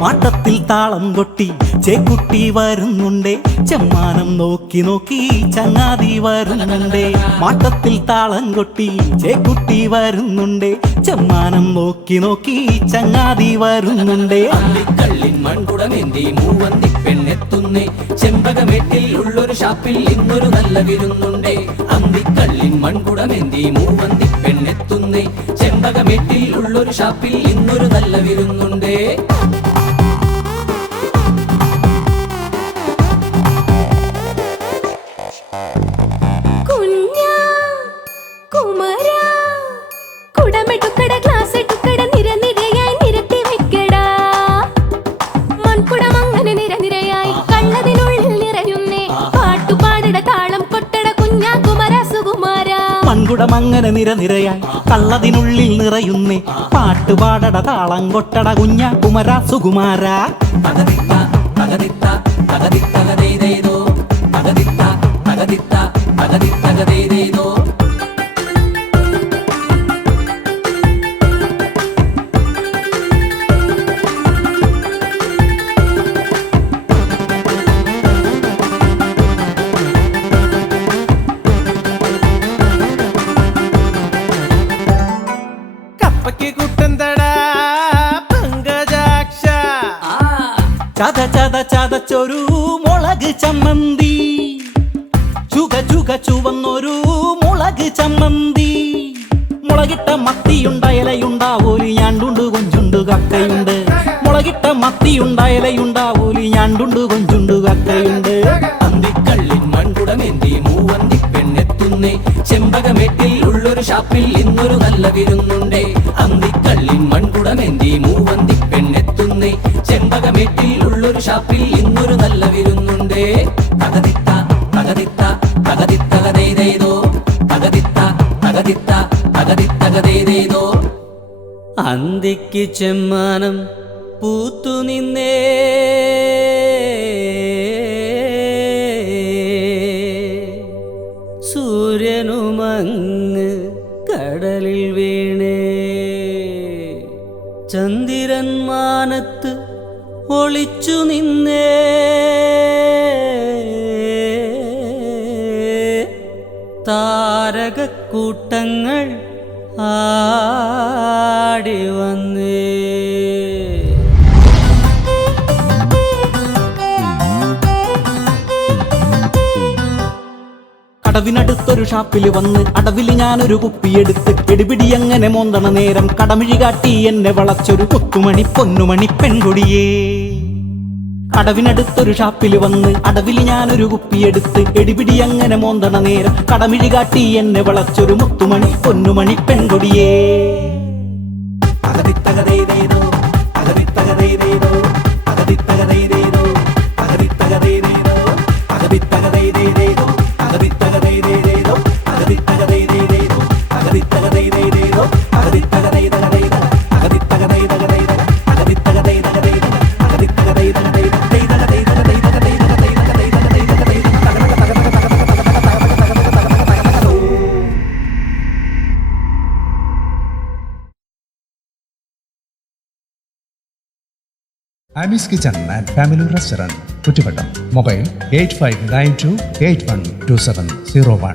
മാട്ടത്തിൽ താളം കൊട്ടി ചേക്കുട്ടി വരുന്നുണ്ടേ. ചെമ്മാനം നോക്കി നോക്കി ചങ്ങാതി വരുന്നുണ്ടേ. മാട്ടത്തിൽ താളം കൊട്ടി ചേക്കുട്ടി വരുന്നുണ്ടേ. ചെമ്മാനം നോക്കി നോക്കി ചങ്ങാതി വരുന്നുണ്ടേ. അന്തിക്കള്ളിൻ മൺകുടമേന്തി മൂവന്തി പെണ്ണെത്തുന്നേ. ചെമ്പകമേട്ടിൽ ഉള്ളൊരു ഷാപ്പിൽ ഇന്നൊരു നല്ല വിരുന്നുണ്ടേ. അന്തിക്കള്ളിൻ മൺകുടമേന്തി മൂവന്തി പെണ്ണെത്തുന്നേ. ചെമ്പകമേട്ടിൽ ഉള്ളൊരു ഷാപ്പിൽ ഇന്നൊരു നല്ല വിരുന്നുണ്ടേ. മൺകുടം അങ്ങനെ നിരനിരയായി. കള്ളതിനുള്ളിൽ നിറയുന്നേ. പാട്ടുപാടട താളം കൊട്ടട കുഞ്ഞ കുമര സുകുമാര. ചത ചത ചതച്ചൊരു മുളക് ചമ്മന്തി. ചുക ചുക ചുവന്നൊരു മുളക് ചമ്മന്തി. മുളകിട്ട മത്തിയുണ്ട ഇലയുണ്ടാവൂലി ഞണ്ടുണ്ട് കൊഞ്ചുണ്ട് കക്കയുണ്ട്. മുളകിട്ട മത്തിയുണ്ട ഇലയുണ്ടാവൂലി ഞണ്ടുണ്ട് കൊഞ്ചുണ്ട് കക്കയുണ്ട്. അന്തിക്കള്ളിൻ മൺകുടമേന്തി മൂവന്തി പെണ്ണെത്തുന്നേ. ചെമ്പകമേട്ടിൽ ഉള്ളൊരു ഷാപ്പിൽ ഇന്നൊരു നല്ല വിരുന്നുണ്ടേ. അന്തിക്കള്ളിൻ മൺകുടമേന്തി മൂവന്തി പെണ്ണെത്തുന്നേ. ചെമ്പകമേട്ടിൽ ഉള്ളൊരു ഷാപ്പിൽ ഇന്നൊരു നല്ല വിരുന്നുണ്ടേ. തകതിത്ത തകതിത്ത തകതിത്തകതേതേതോ തകതിത്ത തകതിത്ത തകതിത്തകതേതേതോ അന്തിക്ക് ചെമ്മാനം പൂത്തു നിന്നേ. സൂര്യനുമങ്ങ് കടലിൽ വീണേ. ചന്ദ്രൻ മാനത്ത് ഒളിച്ചു നിന്നേ. താരകക്കൂട്ടങ്ങൾ ആടി വന്നേ. കടവിനടുത്തൊരു ഷാപ്പിൽ വന്ന് അടവിൽ ഞാനൊരു കുപ്പിയെടുത്ത് എടുപിടി അങ്ങനെ മോന്തണ നേരം കടമിഴി കാട്ടി എന്നെ വളച്ചൊരു കൊത്തുമണി പൊന്നുമണി പെൺകൊടിയേ. കടവിനടുത്തൊരു ഷാപ്പിൽ വന്ന് അടവിൽ ഞാനൊരു കുപ്പിയെടുത്ത് എടിപിടി അങ്ങനെ മോന്തണ നേരം കടമിഴി കാട്ടി എന്നെ വളച്ചൊരു മുത്തുമണി പൊന്നുമണി പെൺകൊടിയേ. അതവിത്തകതയിലേതോ അതവിത്തകതയിലേതോ അകതിത്തകതേതേതോ, Ami's kitchen and family restaurant. Kuttippattam. Mobile eight five nine two eight one two seven zero one.